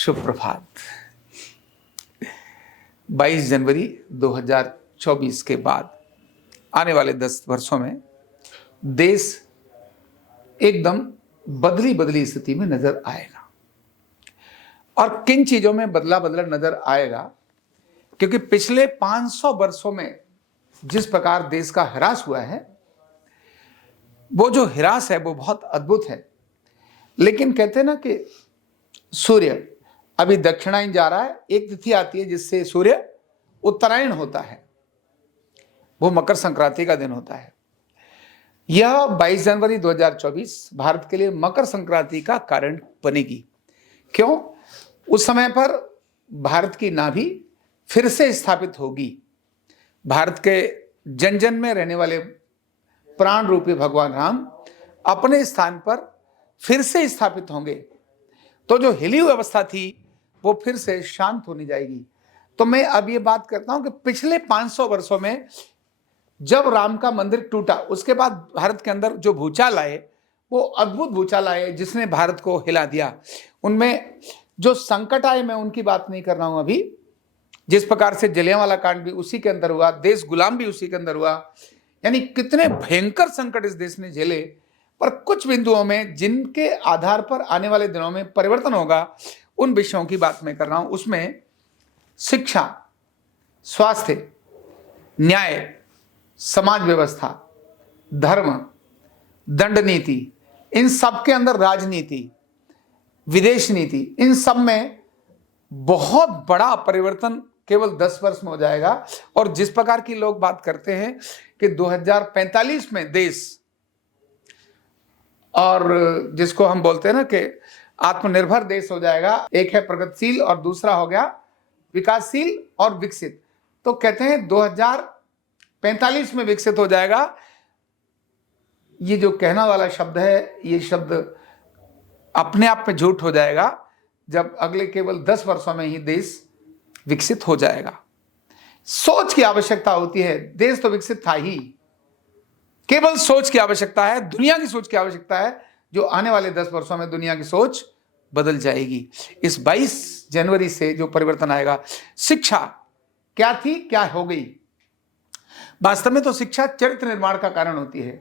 शुभ प्रभात। 22 जनवरी 2024 के बाद आने वाले 10 वर्षों में देश एकदम बदली बदली स्थिति में नजर आएगा। और किन चीजों में बदला बदला नजर आएगा, क्योंकि पिछले 500 वर्षों में जिस प्रकार देश का ह्रास हुआ है, वो जो ह्रास है वो बहुत अद्भुत है। लेकिन कहते हैं ना कि सूर्य अभी दक्षिणायन जा रहा है, एक तिथि आती है जिससे सूर्य उत्तरायण होता है, वो मकर संक्रांति का दिन होता है। यह 22 जनवरी 2024 भारत के लिए मकर संक्रांति का कारण बनेगी। क्यों? उस समय पर भारत की नाभि फिर से स्थापित होगी। भारत के जन जन में रहने वाले प्राण रूपी भगवान राम अपने स्थान पर फिर से स्थापित होंगे, तो जो हिली हुई अवस्था थी वो फिर से शांत होने जाएगी। तो मैं अब ये बात करता हूं कि पिछले 500 वर्षों में जब राम का मंदिर टूटा, उसके बाद भारत के अंदर जो भूचाल आए वो अद्भुत भूचाल आए जिसने भारत को हिला दिया। उनमें जो संकट आए, मैं उनकी बात नहीं कर रहा हूं अभी। जिस प्रकार से जलियांवाला कांड भी उसी के अंदर हुआ, देश गुलाम भी उसी के अंदर हुआ, यानी कितने भयंकर संकट इस देश ने झेले। पर कुछ बिंदुओं में जिनके आधार पर आने वाले दिनों में परिवर्तन होगा, उन विषयों की बात मैं कर रहा हूं। उसमें शिक्षा, स्वास्थ्य, न्याय, समाज व्यवस्था, धर्म, दंड नीति, इन सब के अंदर राजनीति, विदेश नीति, इन सब में बहुत बड़ा परिवर्तन केवल 10 वर्ष में हो जाएगा। और जिस प्रकार की लोग बात करते हैं कि 2045 में देश, और जिसको हम बोलते हैं ना कि आत्मनिर्भर देश हो जाएगा, एक है प्रगतिशील और दूसरा हो गया विकासशील और विकसित। तो कहते हैं 2045 में विकसित हो जाएगा। ये जो कहना वाला शब्द है, ये शब्द अपने आप में झूठ हो जाएगा जब अगले केवल 10 वर्षों में ही देश विकसित हो जाएगा। सोच की आवश्यकता होती है। देश तो विकसित था ही, केवल सोच की आवश्यकता है, दुनिया की सोच की आवश्यकता है, जो आने वाले 10 वर्षों में दुनिया की सोच बदल जाएगी। इस 22 जनवरी से जो परिवर्तन आएगा, शिक्षा क्या थी, क्या हो गई। वास्तव में तो शिक्षा चरित्र निर्माण का कारण होती है।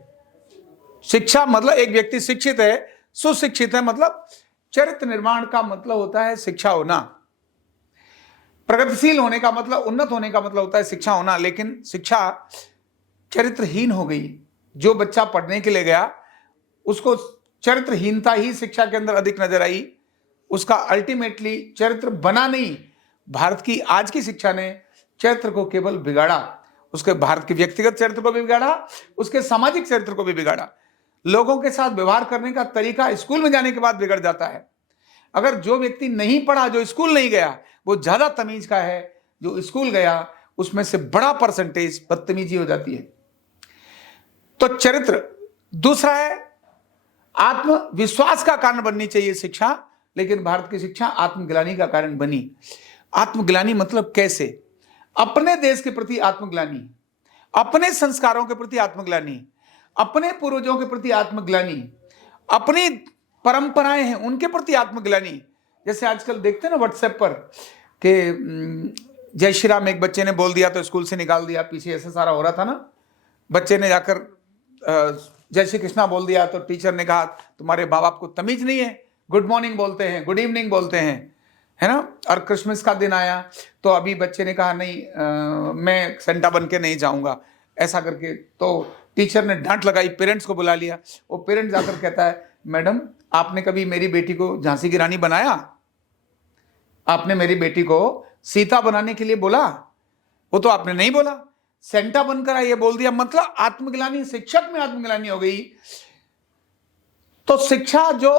शिक्षा मतलब एक व्यक्ति शिक्षित है, सुशिक्षित है, मतलब चरित्र निर्माण का मतलब होता है शिक्षा होना। प्रगतिशील होने का मतलब, उन्नत होने का मतलब होता है शिक्षा होना। लेकिन शिक्षा चरित्रहीन हो गई। जो बच्चा पढ़ने के लिए गया उसको चरित्रहीनता ही शिक्षा के अंदर अधिक नजर आई। उसका अल्टीमेटली चरित्र बना नहीं। भारत की आज की शिक्षा ने चरित्र को केवल बिगाड़ा। उसके भारत के व्यक्तिगत चरित्र को भी बिगाड़ा, उसके सामाजिक चरित्र को भी बिगाड़ा। लोगों के साथ व्यवहार करने का तरीका स्कूल में जाने के बाद बिगड़ जाता है। अगर जो व्यक्ति नहीं पढ़ा, जो स्कूल नहीं गया, वो ज्यादा तमीज का है। जो स्कूल गया उसमें से बड़ा परसेंटेज बदतमीजी हो जाती है। तो चरित्र। दूसरा है आत्मविश्वास का कारण बननी चाहिए शिक्षा, लेकिन भारत की शिक्षा आत्मग्लानि का कारण बनी। आत्मग्लानि मतलब कैसे? अपने देश के प्रति आत्मग्लानि, अपने संस्कारों के प्रति आत्मग्लानि, अपने पूर्वजों के प्रति आत्मग्लानि, अपनी परंपराएं हैं उनके प्रति आत्मग्लानि। जैसे आजकल देखते हैं ना व्हाट्सएप पर कि जय श्री राम एक बच्चे ने बोल दिया तो स्कूल से निकाल दिया। पीछे ऐसा सारा हो रहा था ना। बच्चे ने जाकर जय श्री कृष्णा बोल दिया तो टीचर ने कहा तुम्हारे माँ बाप को तमीज नहीं है, गुड मॉर्निंग बोलते हैं, गुड इवनिंग बोलते हैं, है ना। और क्रिसमस का दिन आया तो अभी बच्चे ने कहा नहीं मैं सेंटा बन के नहीं जाऊंगा, ऐसा करके। तो टीचर ने डांट लगाई, पेरेंट्स को बुला लिया। वो पेरेंट्स जाकर कहता है मैडम आपने कभी मेरी बेटी को झांसी की रानी बनाया? आपने मेरी बेटी को सीता बनाने के लिए बोला? वो तो आपने नहीं बोला, सेंटा बनकर ये बोल दिया। मतलब आत्मग्लानि, शिक्षक में आत्मग्लानि हो गई। तो शिक्षा जो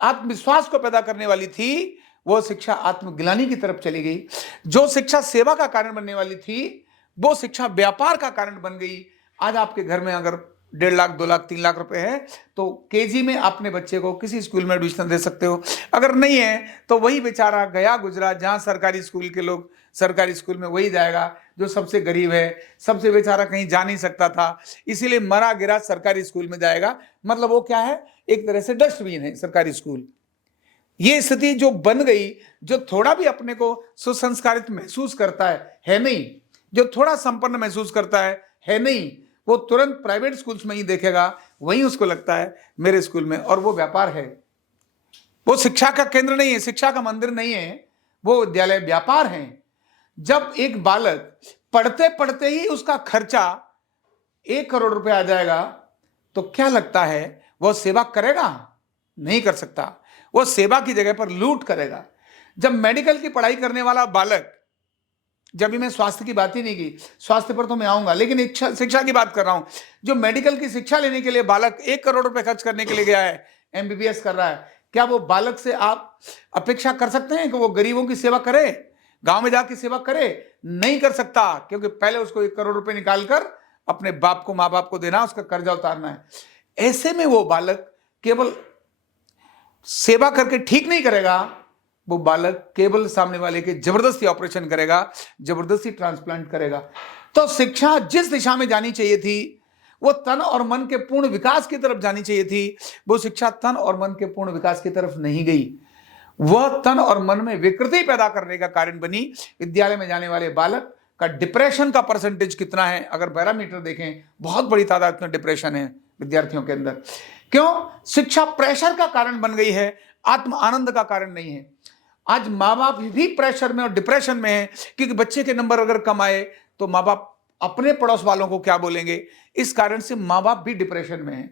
आत्मविश्वास को पैदा करने वाली थी, वो शिक्षा आत्मग्लानि की तरफ चली गई। जो शिक्षा सेवा का कारण बनने वाली थी, वो शिक्षा व्यापार का कारण बन गई। आज आपके घर में अगर 1.5 लाख, 2 लाख, 3 लाख रुपए है तो केजी में अपने बच्चे को किसी स्कूल में एडमिशन दे सकते हो। अगर नहीं है तो वही बेचारा गया गुजरा, जहां सरकारी स्कूल के लोग सरकारी स्कूल में वही जाएगा जो सबसे गरीब है, सबसे बेचारा कहीं जा नहीं सकता था, इसीलिए मरा गिरा सरकारी स्कूल में जाएगा। मतलब वो क्या है, एक तरह से डस्टबिन है सरकारी स्कूल। ये स्थिति जो बन गई, जो थोड़ा भी अपने को सुसंस्कारित महसूस करता है नहीं, जो थोड़ा संपन्न महसूस करता है नहीं, वो तुरंत प्राइवेट स्कूल्स में ही देखेगा, वहीं उसको लगता है मेरे स्कूल में, और वो व्यापार है। वो शिक्षा का केंद्र नहीं है, शिक्षा का मंदिर नहीं है, वो विद्यालय व्यापार है। जब एक बालक पढ़ते पढ़ते ही उसका खर्चा 1 करोड़ रुपए आ जाएगा, तो क्या लगता है वह सेवा करेगा? नहीं कर सकता। वो सेवा की जगह पर लूट करेगा। जब मेडिकल की पढ़ाई करने वाला बालक, जब भी मैं स्वास्थ्य की बात ही नहीं की, स्वास्थ्य पर तो मैं आऊंगा, लेकिन शिक्षा की बात कर रहा हूं। जो मेडिकल की शिक्षा लेने के लिए बालक 1 करोड़ रुपए खर्च करने के लिए गया है, एमबीबीएस कर रहा है, क्या वो बालक से आप अपेक्षा कर सकते हैं कि वो गरीबों की सेवा करे, गांव में जाकर सेवा करे? नहीं कर सकता, क्योंकि पहले उसको 1 करोड़ रुपए निकालकर अपने बाप को, माँ बाप को देना, उसका कर्जा उतारना है। ऐसे में वो बालक केवल सेवा करके ठीक नहीं करेगा, वो बालक केवल सामने वाले के जबरदस्ती ऑपरेशन करेगा, जबरदस्ती ट्रांसप्लांट करेगा। तो शिक्षा जिस दिशा में जानी चाहिए थी, वो तन और मन के पूर्ण विकास की तरफ जानी चाहिए थी, वो शिक्षा तन और मन के पूर्ण विकास की तरफ नहीं गई। वह तन और मन में विकृति पैदा करने का कारण बनी। विद्यालय में जाने वाले बालक का डिप्रेशन का परसेंटेज कितना है, अगर पैरामीटर देखें, बहुत बड़ी तादाद में डिप्रेशन है विद्यार्थियों के अंदर। क्यों? शिक्षा प्रेशर का कारण बन गई है, आत्म आनंद का कारण नहीं है। आज माँ बाप भी प्रेशर में और डिप्रेशन में है, क्योंकि बच्चे के नंबर अगर कम आए तो माँ बाप अपने पड़ोस वालों को क्या बोलेंगे, इस कारण से माँ बाप भी डिप्रेशन में है।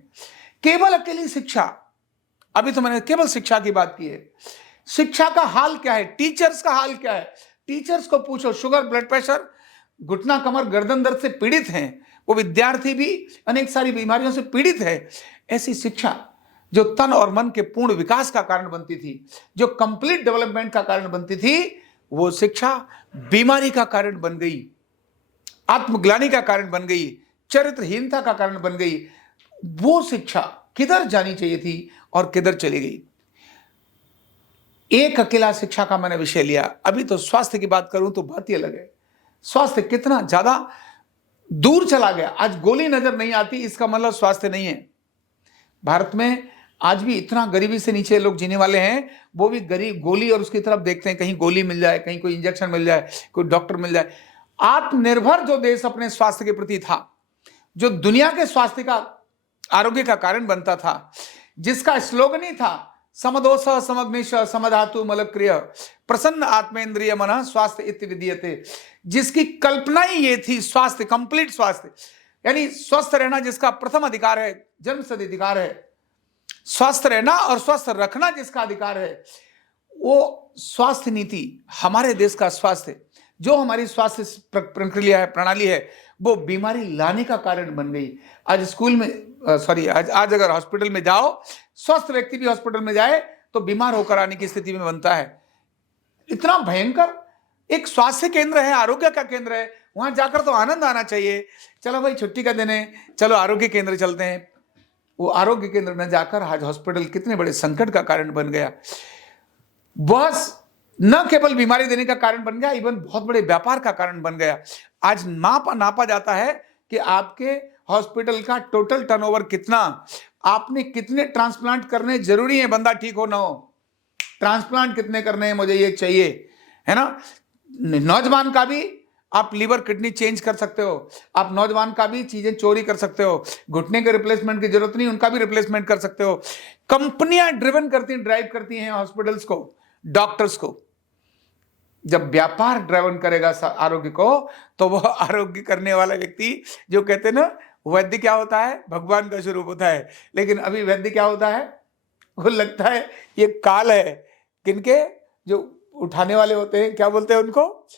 केवल अकेली शिक्षा, अभी तो मैंने केवल शिक्षा की बात की है। शिक्षा का हाल क्या है? टीचर्स का हाल क्या है? टीचर्स को पूछो, शुगर, ब्लड प्रेशर, घुटना, कमर, गर्दन दर्द से पीड़ित हैं। वो विद्यार्थी भी अनेक सारी बीमारियों से पीड़ित है। ऐसी शिक्षा जो तन और मन के पूर्ण विकास का कारण बनती थी, जो कंप्लीट डेवलपमेंट का कारण बनती थी, वो शिक्षा बीमारी का कारण बन गई, आत्मग्लानि का कारण बन गई, चरित्रहीनता का कारण बन गई। वो शिक्षा किधर जानी चाहिए थी और किधर चली गई? एक अकेला शिक्षा का मैंने विषय लिया। अभी तो स्वास्थ्य की बात करूं तो बात ही अलग है। स्वास्थ्य कितना ज्यादा दूर चला गया। आज गोली नजर नहीं आती, इसका मतलब स्वास्थ्य नहीं है। भारत में आज भी इतना गरीबी से नीचे लोग जीने वाले हैं, वो भी गरीब गोली और उसकी तरफ देखते हैं, कहीं गोली मिल जाए, कहीं कोई इंजेक्शन मिल जाए, कोई डॉक्टर मिल जाए। आत्मनिर्भर जो देश अपने स्वास्थ्य के प्रति था, जो दुनिया के स्वास्थ्य का, आरोग्य का कारण बनता था, जिसका स्लोगन ही था समदोष समग्निश समधातु मलक्रिय प्रसन्न आत्मेंद्रिय मन स्वास्थ्य इति विधीयते, जिसकी कल्पना ही ये थी, स्वास्थ्य, कंप्लीट स्वास्थ्य, यानी स्वस्थ रहना जिसका प्रथम अधिकार है, जन्मसिद्ध अधिकार है, स्वस्थ रहना और स्वस्थ रखना जिसका अधिकार है, वो स्वास्थ्य नीति, हमारे देश का स्वास्थ्य, जो हमारी स्वास्थ्य प्रक्रिया है, प्रणाली है, वो बीमारी लाने का कारण बन गई। आज स्कूल में आज अगर हॉस्पिटल में जाओ, स्वस्थ व्यक्ति भी हॉस्पिटल में जाए तो बीमार होकर आने की स्थिति में बनता है। इतना भयंकर एक स्वास्थ्य केंद्र है, आरोग्य का केंद्र है, वहां जाकर तो आनंद आना चाहिए। चलो भाई छुट्टी का दिन है, चलो आरोग्य केंद्र चलते हैं। वो आरोग्य केंद्र न जाकर आज हॉस्पिटल कितने बड़े संकट का कारण बन गया। बस न केवल बीमारी देने का कारण बन गया, इवन बहुत बड़े व्यापार का कारण बन गया। आज नापा जाता है कि आपके हॉस्पिटल का टोटल टर्नओवर कितना, आपने कितने ट्रांसप्लांट करने जरूरी है, बंदा ठीक हो ना हो, ट्रांसप्लांट कितने करने हैं, मुझे ये चाहिए, है ना। नौजवान का भी आप लीवर किडनी चेंज कर सकते हो, आप नौजवान का भी चीजें चोरी कर सकते हो, घुटने के रिप्लेसमेंट की जरूरत नहीं, उनका भी रिप्लेसमेंट कर सकते हो। कंपनियां ड्राइव करती हैं हॉस्पिटल्स को, डॉक्टर्स को। जब व्यापार ड्राइवन करेगा आरोग्य को, तो वो आरोग्य करने वाला व्यक्ति, जो कहते हैं ना वैद्य क्या होता है, भगवान का स्वरूप होता है, लेकिन अभी वैद्य क्या होता है, वो लगता है ये काल है। किनके? जो उठाने वाले होते हैं, क्या बोलते हैं उनको,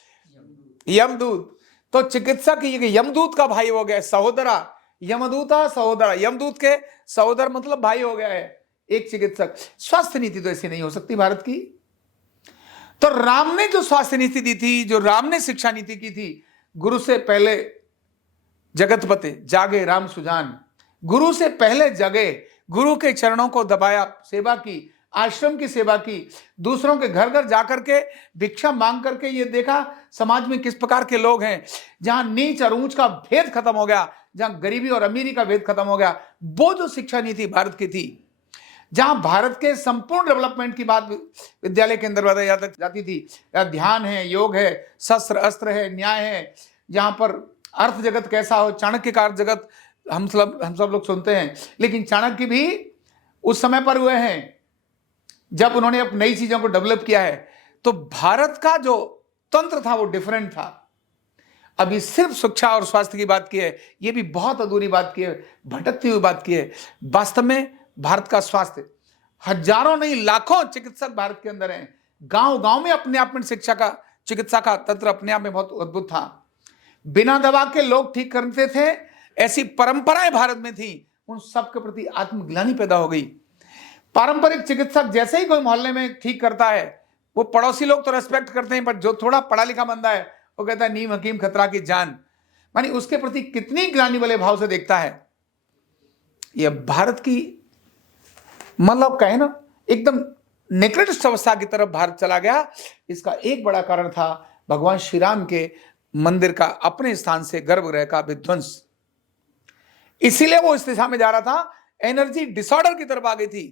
यमदूत। तो चिकित्सक ये यमदूत का भाई हो गया, सहोदरा, यमदूता सहोदरा, यमदूत के सहोदर मतलब भाई हो गया है एक चिकित्सक। स्वास्थ्य नीति तो ऐसी नहीं हो सकती भारत की। तो राम ने जो स्वास्थ्य नीति दी थी, जो राम ने शिक्षा नीति की थी, गुरु से पहले जगतपते जागे राम सुजान, गुरु से पहले जगे, गुरु के चरणों को दबाया, सेवा की, आश्रम की सेवा की, दूसरों के घर घर जाकर के भिक्षा मांग करके ये देखा समाज में किस प्रकार के लोग हैं। जहां नीच और ऊंच का भेद खत्म हो गया, जहां गरीबी और अमीरी का भेद खत्म हो गया, वो जो शिक्षा नीति भारत की थी, जहां भारत के संपूर्ण डेवलपमेंट की बात विद्यालय के अंदर बताई जाती थी, ध्यान है, योग है, शस्त्र अस्त्र है, न्याय है, जहां पर अर्थ जगत कैसा हो, चाणक्य का अर्थ जगत हम सब लोग सुनते हैं, लेकिन चाणक्य भी उस समय पर हुए हैं जब उन्होंने अब नई चीजों को डेवलप किया है। तो भारत का जो तंत्र था वो डिफरेंट था। अभी सिर्फ शिक्षा और स्वास्थ्य की बात की है, ये भी बहुत अधूरी बात की है, भटकती हुई बात की है। वास्तव में भारत का स्वास्थ्य, हजारों नहीं लाखों चिकित्सक भारत के अंदर हैं। गांव गांव में अपने आप में चिकित्सा का तंत्र अपने आप में बहुत अद्भुत था। बिना दवा के लोग ठीक करते थे, ऐसी परंपराएं भारत में थी। उन सब के प्रति आत्मग्लानि पैदा हो गई। पारंपरिक चिकित्सक जैसे ही कोई मोहल्ले में ठीक करता है, वो पड़ोसी लोग तो रेस्पेक्ट करते हैं, पर जो थोड़ा पढ़ा लिखा बंदा है वो कहता है नीम हकीम खतरा की जान। मानी उसके प्रति कितनी ग्लानि वाले भाव से देखता है। यह भारत की मतलब कहे ना एकदम निकृष्ट अवस्था की तरफ भारत चला गया। इसका एक बड़ा कारण था भगवान श्री राम के मंदिर का अपने स्थान से गर्भगृह का विध्वंस। इसीलिए वो इस दिशा में जा रहा था, एनर्जी डिसऑर्डर की तरफ आ गई थी।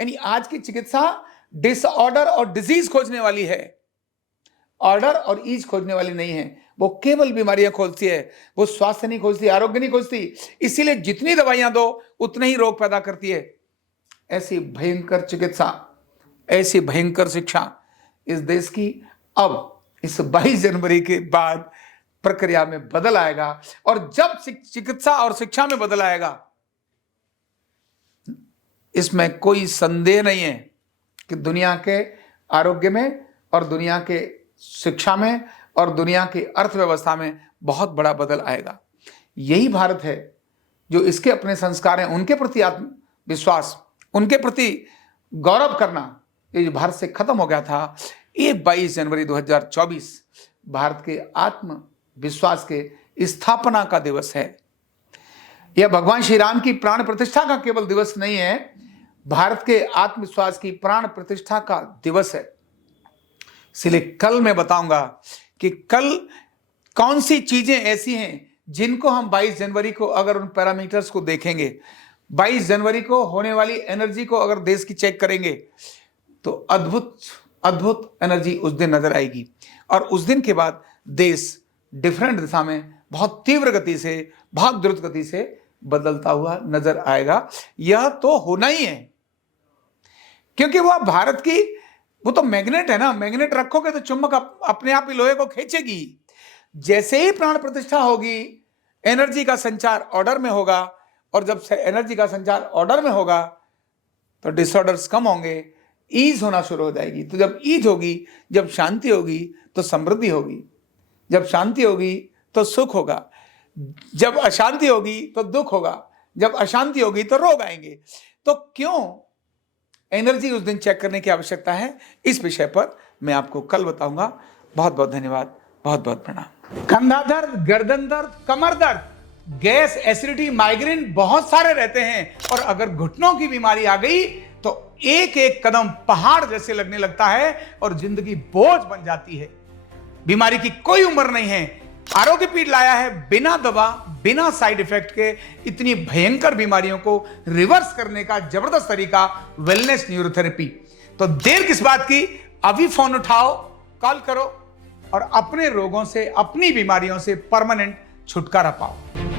यानी आज की चिकित्सा डिसऑर्डर और डिजीज खोजने वाली है, ऑर्डर और ईज खोजने वाली नहीं है। वो केवल बीमारियां खोजती है, वो स्वास्थ्य नहीं खोजती, आरोग्य नहीं खोजती। इसीलिए जितनी दवाइयां दो उतने ही रोग पैदा करती है। ऐसी भयंकर चिकित्सा, ऐसी भयंकर शिक्षा इस देश की अब इस 22 जनवरी के बाद प्रक्रिया में बदल आएगा। और जब चिकित्सा और शिक्षा में बदल आएगा, इसमें कोई संदेह नहीं है कि दुनिया के आरोग्य में और दुनिया के शिक्षा में और दुनिया की अर्थव्यवस्था में बहुत बड़ा बदल आएगा। यही भारत है जो इसके अपने संस्कार हैं, उनके प्रति आत्मविश्वास, उनके प्रति गौरव करना, ये जो भारत से खत्म हो गया था, ये 22 जनवरी 2024 भारत के आत्मविश्वास के स्थापना का दिवस है। यह भगवान श्री राम की प्राण प्रतिष्ठा का केवल दिवस नहीं है, भारत के आत्मविश्वास की प्राण प्रतिष्ठा का दिवस है। इसलिए कल मैं बताऊंगा कि कल कौन सी चीजें ऐसी हैं जिनको हम 22 जनवरी को अगर उन पैरामीटर्स को देखेंगे, 22 जनवरी को होने वाली एनर्जी को अगर देश की चेक करेंगे तो अद्भुत अद्भुत एनर्जी उस दिन नजर आएगी। और उस दिन के बाद देश डिफरेंट दिशा में बहुत तीव्र गति से, बहुत द्रुत गति से बदलता हुआ नजर आएगा। यह तो होना ही है, क्योंकि वह भारत की, वो तो मैग्नेट है ना, मैग्नेट रखोगे तो चुंबक अपने आप ही लोहे को खींचेगी। जैसे ही प्राण प्रतिष्ठा होगी, एनर्जी का संचार ऑर्डर में होगा, और जब से एनर्जी का संचार ऑर्डर में होगा तो डिसऑर्डर्स कम होंगे, ईज होना शुरू हो जाएगी। तो जब ईज होगी, जब शांति होगी तो समृद्धि होगी, जब शांति होगी तो सुख होगा, जब अशांति होगी तो दुख होगा, जब अशांति होगी तो रोग आएंगे। तो क्यों एनर्जी उस दिन चेक करने की आवश्यकता है, इस विषय पर मैं आपको कल बताऊंगा। बहुत बहुत धन्यवाद, बहुत बहुत प्रणाम। कंधा दर्द, गर्दन दर्द, कमर दर्द, गैस, एसिडिटी, माइग्रेन बहुत सारे रहते हैं, और अगर घुटनों की बीमारी आ गई तो एक एक कदम पहाड़ जैसे लगने लगता है और जिंदगी बोझ बन जाती है। बीमारी की कोई उम्र नहीं है। आरोग्य पीठ लाया है बिना दवा, बिना साइड इफेक्ट के इतनी भयंकर बीमारियों को रिवर्स करने का जबरदस्त तरीका, वेलनेस न्यूरोथेरेपी। तो देर किस बात की, अभी फोन उठाओ, कॉल करो और अपने रोगों से, अपनी बीमारियों से परमानेंट छुटकारा पाओ।